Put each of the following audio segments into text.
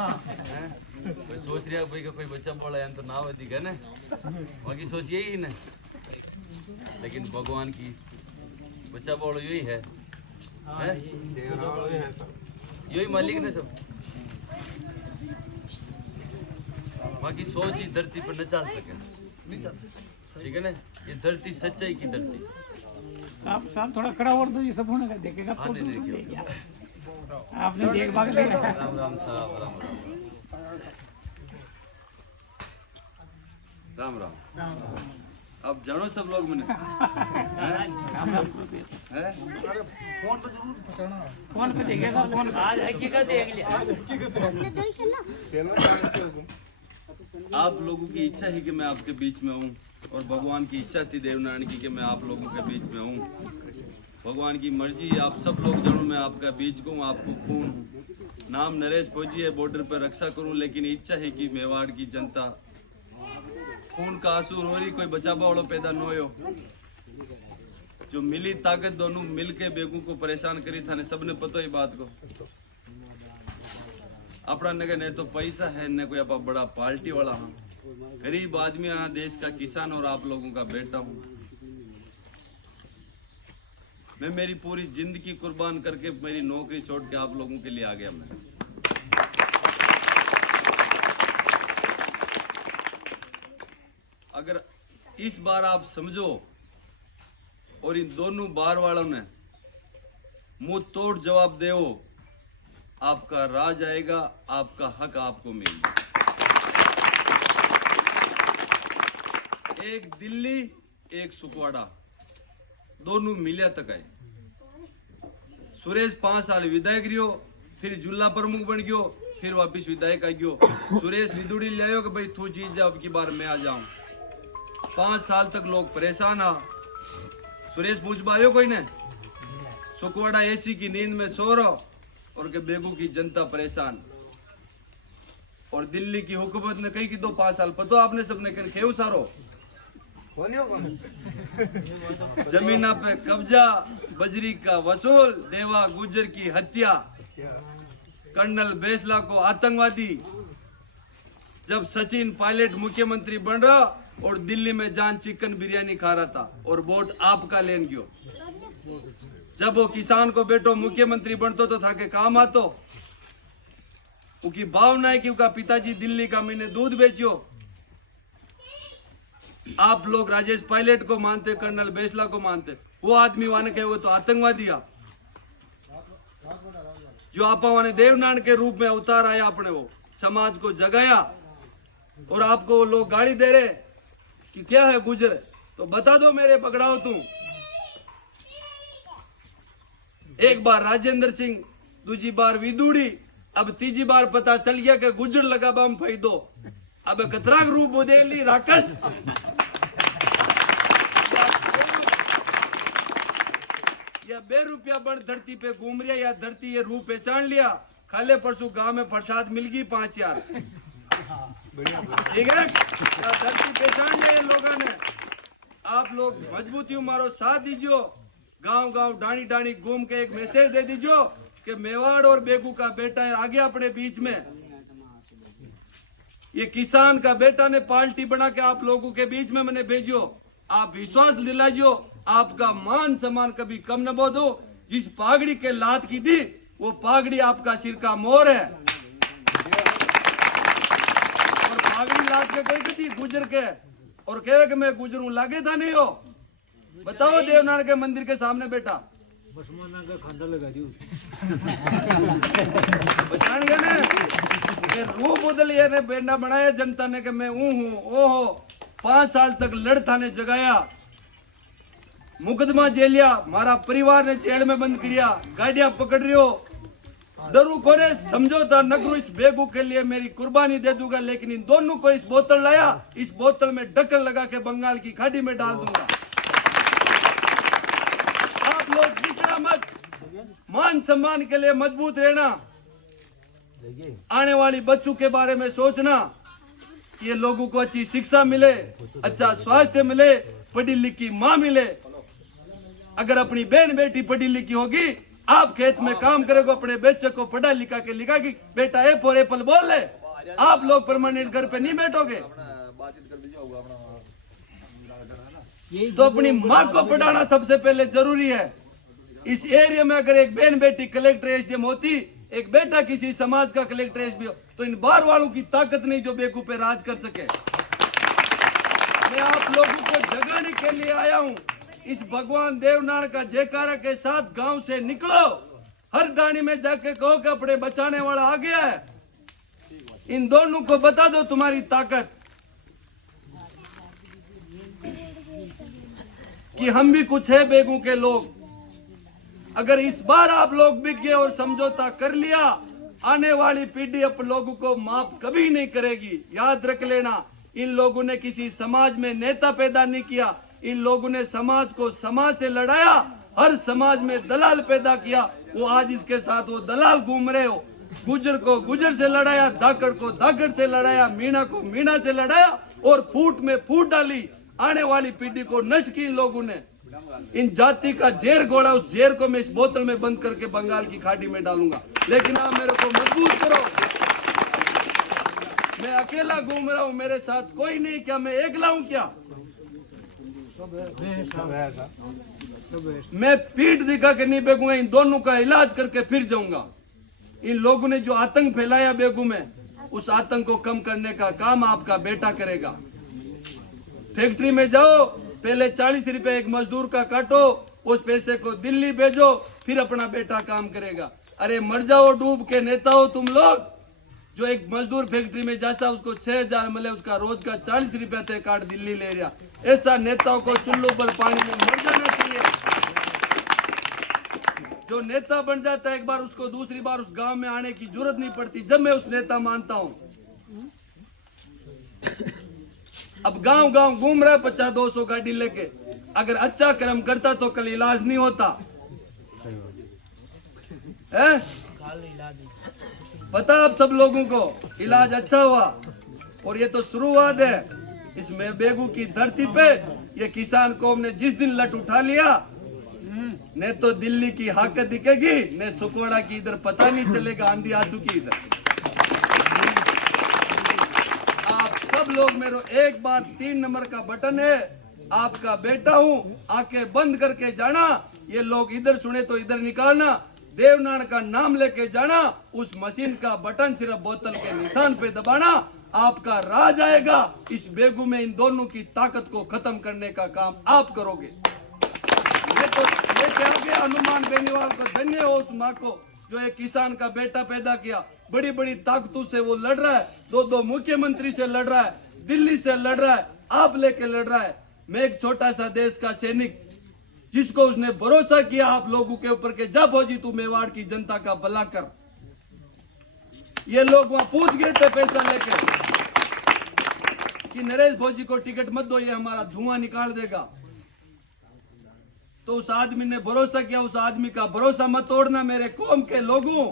कोई सोच रहा भाई का कोई बच्चा बोला है तो ना वधी है ना, बाकी सोच यही ना, लेकिन भगवान की बच्चा बोलो यही है, यही मालिक ने सब, बाकी सोच ही धरती पर न चल सके, ठीक है ना। ये धरती सच्चाई की धरती। आप साहब थोड़ा खड़ा और तो ये सब होने का देखेगा। हाँ नहीं आपने देख भाग लिया। राम राम साहब, राम राम राम राम। अब जानो सब लोग मैंने फोन पे जरूर पहुंचाना, फोन पे देखेगा, फोन आज हकीकत देख लिया। आप लोगों की इच्छा है कि मैं आपके बीच में हूँ, और भगवान की इच्छा थी देवनारायण की कि मैं आप लोगों के बीच में हूँ। भगवान की मर्जी, आप सब लोग जानो मैं आपका बीच को हूँ, आपको खून हूँ। नाम नरेश फौजी है, बॉर्डर पर रक्षा करूँ, लेकिन इच्छा है कि मेवाड़ की जनता खून का आंसू रो रही, कोई बचा बावड़ो पैदा न हो। जो मिली ताकत दोनों मिलके बेगू को परेशान करी था ने सबने पतो ही बात को। अपना नगर ने तो पैसा है न कोई आप बड़ा पार्टी वाला, हाँ गरीब आदमी, यहाँ देश का किसान और आप लोगों का बेटा हूँ। मैं मेरी पूरी जिंदगी कुर्बान करके मेरी नौकरी छोड़ के आप लोगों के लिए आ गया। मैं अगर इस बार आप समझो और इन दोनों बार वालों ने मुंह तोड़ जवाब दे, आपका राज आएगा, आपका हक आपको मिलेगा। एक दिल्ली एक सुकवाड़ा, दोनों मिलिया तक आए। सुरेश 5 साल विधायक रहो, फिर जिला प्रमुख बन गयो, फिर वापिस विधायक आ गयो। सुरेश विदुड़ी ले आयो कि भाई तू चीज जा, अब की बार मैं आ जाऊं। 5 साल तक लोग परेशान आ। सुरेश पूछ पायो कोई ने, सुकवाड़ा एसी की नींद में सो रहा और के बेगू की जनता परेशान। और दिल्ली की हुकूमत ने कही कि 5 साल पतो आपने सबने कहीं खेव सारो जमीना पे कब्जा, बजरी का वसूल, देवा गुजर की हत्या, कर्नल बेसला को आतंकवादी। जब सचिन पायलट मुख्यमंत्री बन रहा और दिल्ली में जान चिकन बिरयानी खा रहा था और वोट आपका लेन गयो। जब वो किसान को बेटो मुख्यमंत्री बनतो तो था के काम आतो। उनकी भावना है कि उनका पिताजी दिल्ली का मैंने दूध बेचो। आप लोग राजेश पायलट को मानते, कर्नल बेसला को मानते, वो आदमी वाने कहे तो आतंकवादी आ। जो आपा वाने देवनारायण के रूप में अवतार आया, अपने वो समाज को जगाया, और आपको लोग गाली दे रहे कि क्या है गुजर, तो बता दो मेरे पकड़ाओ तू। एक बार राजेंद्र सिंह, दूसरी बार विदुड़ी, अब तीसरी बार पता चल गया कि गुजर लगा बम फई दो। अब कतराक रूप बुदेली राकस या 2 रुपया बड़ धरती पे घूम रिया, या धरती ये रूप पहचान लिया। खाले परसों गांव में प्रसाद मिल गई 5000, ठीक है, धरती पहचान लिया ये लोगों ने। आप लोग मजबूती मारो, साथ दीजियो, गांव गांव डाणी डाणी घूम के एक मैसेज दे दीजियो कि मेवाड़ और बेगू का बेटा है आगे अपने बीच में। ये किसान का बेटा ने पार्टी बना के आप लोगों के बीच में मैंने भेजियो। आप विश्वास दिलाइयो, आपका मान सम्मान कभी कम न बोधो। जिस पागड़ी के लात की दी, वो पागड़ी आपका सिर का मोर है। और पागड़ी लात के गई थी गुजर के, और कह रहे कि मैं गुजरूं, लागे था नहीं हो। बताओ देवनारायण के मंदिर के सामने बेटा का खांदा लगा दियो। बचान गए ना, रूप बदल ये ने बेंडा बनाया जनता ने कि मैं हूँ ओहो। 5 साल तक लड़ता ने जगाया, मुकदमा जेलिया, मारा परिवार ने जेल में बंद किया, गाड़ियां पकड़ रही हो। डरू कोने समझौता नगरू, इस बेगू के लिए मेरी कुर्बानी दे दूंगा, लेकिन इन दोनों को इस बोतल लाया, इस बोतल में ढक्कन लगा के बंगाल की खाड़ी में डाल दूंगा। आप लोग बिखरा मत, मान सम्मान के लिए मजबूत रहना। आने वाली बच्चों के बारे में सोचना, ये लोगों को अच्छी शिक्षा मिले, अच्छा स्वास्थ्य मिले, पढ़ी लिखी माँ मिले। अगर अपनी बहन बेटी पढ़ी लिखी होगी, आप खेत में काम करोगे, अपने बच्चे को पढ़ा लिखा के लिखागी, बेटा ए फॉर एप्पल बोल ले, आप लोग परमानेंट घर पे नहीं बैठोगे। तो अपनी माँ को पढ़ाना सबसे पहले जरूरी है। इस एरिया में अगर एक बहन बेटी कलेक्टर एसडीएम होती, एक बेटा किसी समाज का कलेक्टर एसडीएम हो, तो इन बाहर वालों की ताकत नहीं जो बेकूफ पे राज कर सके। मैं आप लोगों को जगाने के लिए आया हूँ। इस भगवान देवनारायण का जयकारा के साथ गांव से निकलो, हर डाणी में जाके कहो कि अपने बचाने वाला आ गया है। इन दोनों को बता दो तुम्हारी ताकत, कि हम भी कुछ है बेगू के लोग। अगर इस बार आप लोग बिक गए और समझौता कर लिया, आने वाली पीढ़ी आप लोगों को माफ कभी नहीं करेगी। याद रख लेना, इन लोगों ने किसी समाज में नेता पैदा नहीं किया, इन लोगों ने समाज को समाज से लड़ाया, हर समाज में दलाल पैदा किया। वो आज इसके साथ वो दलाल घूम रहे हो। गुजर को गुजर से लड़ाया, धाकड़ को धाकड़ से लड़ाया, मीणा को मीणा से लड़ाया और फूट में फूट डाली। आने वाली पीढ़ी को नष्ट की इन लोगों ने। इन जाति का जेर घोड़ा, उस जेर को मैं इस बोतल में बंद करके बंगाल की खाड़ी में डालूंगा। लेकिन आप मेरे को मजबूर करो, मैं अकेला घूम रहा हूँ, मेरे साथ कोई नहीं। क्या मैं एकला हूँ क्या? मैं पीठ दिखा के नहीं बेगूंगा, इन दोनों का इलाज करके फिर जाऊंगा। इन लोगों ने जो आतंक फैलाया बेगू में, उस आतंक को कम करने का काम आपका बेटा करेगा। फैक्ट्री में जाओ, पहले 40 रुपए एक मजदूर का काटो, उस पैसे को दिल्ली भेजो, फिर अपना बेटा काम करेगा। अरे मर जाओ डूब के नेता हो तुम लोग। जो एक मजदूर फैक्ट्री में जाता उसको 6000 मिले, उसका रोज का 40 रुपया तय काट दिल्ली ले रहा। ऐसा नेताओं को चुल्लू पर पानी में मर जाना चाहिए। जो नेता बन जाता है एक बार, उसको दूसरी बार उस गांव में आने की जरूरत नहीं पड़ती, जब मैं उस नेता मानता हूं। अब गांव गांव घूम रहा है 50-200 गाड़ी लेके। अगर अच्छा कर्म करता तो कल इलाज नहीं होता है? पता आप सब लोगों को, इलाज अच्छा हुआ। और ये तो शुरुआत है। इस बेगू की धरती पे ये किसान कौम ने जिस दिन लट उठा लिया, ने तो दिल्ली की हाकत दिखेगी, ने सुकोड़ा की इधर पता नहीं चलेगा, आंधी आ चुकी इधर। आप सब लोग मेरे एक बार 3 नंबर का बटन है, आपका बेटा हूं, आंखें बंद करके जाना। ये लोग इधर सुने तो इधर निकालना, देवनारायण का नाम लेके जाना, उस मशीन का बटन सिर्फ बोतल के निशान पे दबाना, आपका राज आएगा। इस बेगू में इन दोनों की ताकत को खत्म करने का काम आप करोगे। ये तो लेके आ गया हनुमान बेनीवाल को, धन्य हो उस माँ को जो एक किसान का बेटा पैदा किया। बड़ी बड़ी ताकतों से वो लड़ रहा है, 2 मुख्यमंत्री से लड़ रहा है, दिल्ली से लड़ रहा है, आप लेके लड़ रहा है। मैं एक छोटा सा देश का सैनिक, जिसको उसने भरोसा किया आप लोगों के ऊपर के जा फौजी तू मेवाड़ की जनता का भला कर। ये लोग वहां पूछ गए थे पैसा लेके कि नरेश फौजी को टिकट मत दो, ये हमारा धुआं निकाल देगा। तो उस आदमी ने भरोसा किया। उस आदमी का भरोसा मत तोड़ना मेरे कौम के लोगों।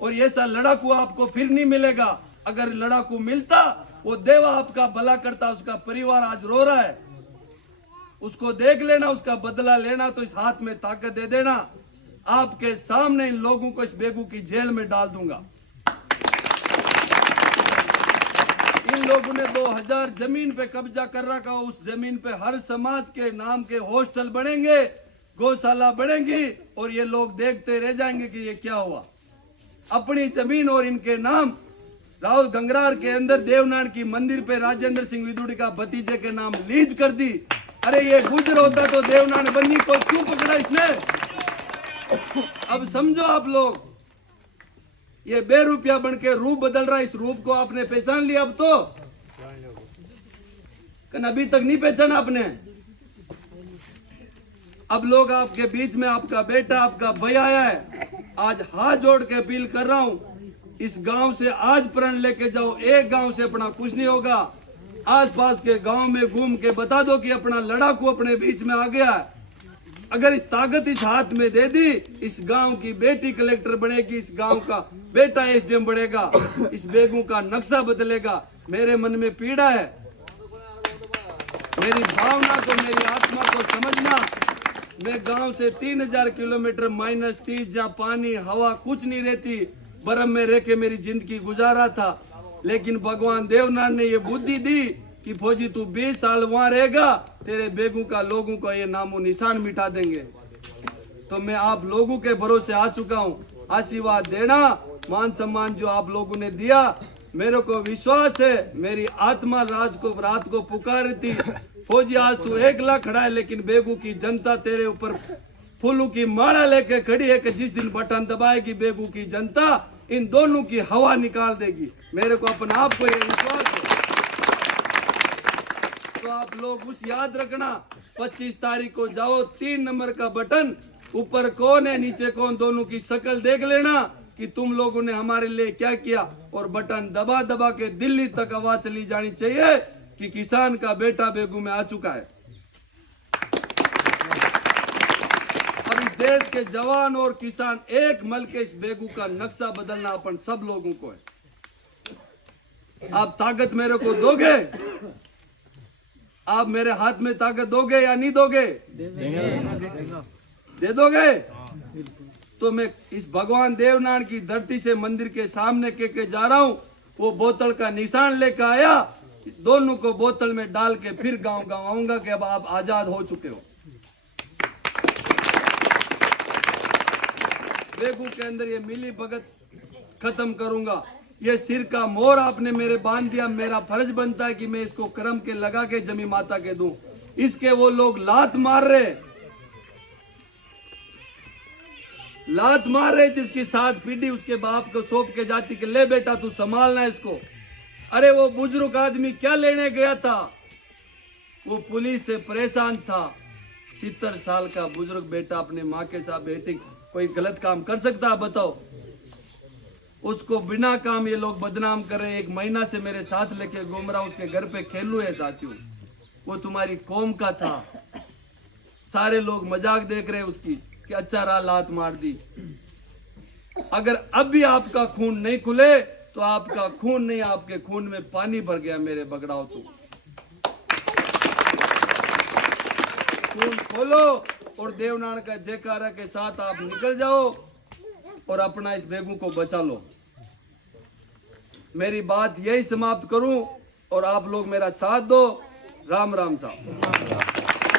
और ऐसा लड़ाकू आपको फिर नहीं मिलेगा। अगर लड़ाकू मिलता, वो देवा आपका भला करता। उसका परिवार आज रो रहा है, उसको देख लेना, उसका बदला लेना तो इस हाथ में ताकत दे देना। आपके सामने इन लोगों को इस बेगू की जेल में डाल दूंगा। इन लोगों ने 2000 जमीन पे कब्जा कर रखा। उस जमीन पे हर समाज के नाम के हॉस्टल बनेंगे, गौशाला बनेंगी, और ये लोग देखते रह जाएंगे कि ये क्या हुआ। अपनी जमीन और इनके नाम राव गंगरार के अंदर देवनारायण की मंदिर पे राजेंद्र सिंह विदुड़ी का भतीजे के नाम लीज कर दी। अरे ये गुजर होता तो देवनारायण बन्नी को क्यों पकड़ा इसने? अब समझो आप लोग, ये बेरुपया बन के रूप बदल रहा है। इस रूप को आपने पहचान लिया? अब तो अभी तक नहीं पहचाना आपने। अब लोग आपके बीच में, आपका बेटा, आपका भाई आया है। आज हाथ जोड़ के अपील कर रहा हूं, इस गांव से आज प्रण लेके जाओ। एक गांव से अपना कुछ नहीं होगा। आसपास के गांव में घूम के बता दो कि अपना लड़ाकू अपने बीच में आ गया है। अगर इस ताकत इस हाथ में दे दी, इस गांव की बेटी कलेक्टर बनेगी, इस गांव का बेटा एसडीएम बनेगा, इस बेगू का नक्शा बदलेगा। मेरे मन में पीड़ा है, मेरी भावना को, मेरी आत्मा को समझना। मैं गांव से 3000 किलोमीटर -30 जहाँ पानी हवा कुछ नहीं रहती, बर्फ में रह के मेरी जिंदगी गुजारा था। लेकिन भगवान देवनाथ ने ये बुद्धि दी कि फौजी तू 20 साल वहां रहेगा, तेरे बेगू का लोगों का ये नामो निशान मिटा देंगे। तो मैं आप लोगों के भरोसे आ चुका हूँ। आशीर्वाद देना, मान सम्मान जो आप लोगों ने दिया, मेरे को विश्वास है। मेरी आत्मा रात को पुकार रही थी, फौजी आज तू 1 लाख खड़ा है, लेकिन बेगू की जनता तेरे ऊपर फूलों की माला लेके खड़ी है कि जिस दिन बटन दबाएगी बेगू की जनता इन दोनों की हवा निकाल देगी। मेरे को अपने आप को ये विश्वास है। तो आप लोग उस याद रखना, 25 तारीख को जाओ, 3 नंबर का बटन, ऊपर कौन है नीचे कौन, दोनों की शक्ल देख लेना कि तुम लोगों ने हमारे लिए क्या किया, और बटन दबा दबा के दिल्ली तक आवाज चली जानी चाहिए कि किसान का बेटा बेगू में आ चुका है। अब इस देश के जवान और किसान एक मल के इस बेगू का नक्शा बदलना अपन सब लोगों को है। आप ताकत मेरे को दोगे? आप मेरे हाथ में ताकत दोगे या नहीं दोगे? दे दोगे? तो मैं इस भगवान देवनाथ की धरती से मंदिर के सामने के जा रहा हूं, वो बोतल का निशान लेकर आया, दोनों को बोतल में डाल के फिर गांव आऊंगा कि अब आप आजाद हो चुके हो। बेगू के अंदर ये मिली भगत खत्म करूंगा। ये सिर का मोर आपने मेरे बांध दिया, मेरा फर्ज बनता है कि मैं इसको करम के लगा के जमी माता के दूं। इसके वो लोग लात मार रहे जिसकी 7 पीढ़ी उसके बाप को सौंप के जाती कि ले बेटा तू संभालना इसको। अरे वो बुजुर्ग आदमी क्या लेने गया था? वो पुलिस से परेशान था। 70 साल का बुजुर्ग बेटा अपने माँ के साथ बेटी कोई गलत काम कर सकता है? बताओ। उसको बिना काम ये लोग बदनाम कर रहे। 1 महीना से मेरे साथ लेके घूम रहा, उसके घर पे खेलू है साथियों। वो तुम्हारी कौम का था। सारे लोग मजाक देख रहे उसकी कि अच्छा रहा लात मार दी। अगर अब भी आपका खून नहीं खुले तो आपका खून नहीं, आपके खून में पानी भर गया मेरे बगड़ाओ। तो खून खोलो और देवनाथ का जयकारा के साथ आप निकल जाओ और अपना इस बेगू को बचा लो। मेरी बात यही समाप्त करूं और आप लोग मेरा साथ दो। राम राम साहब।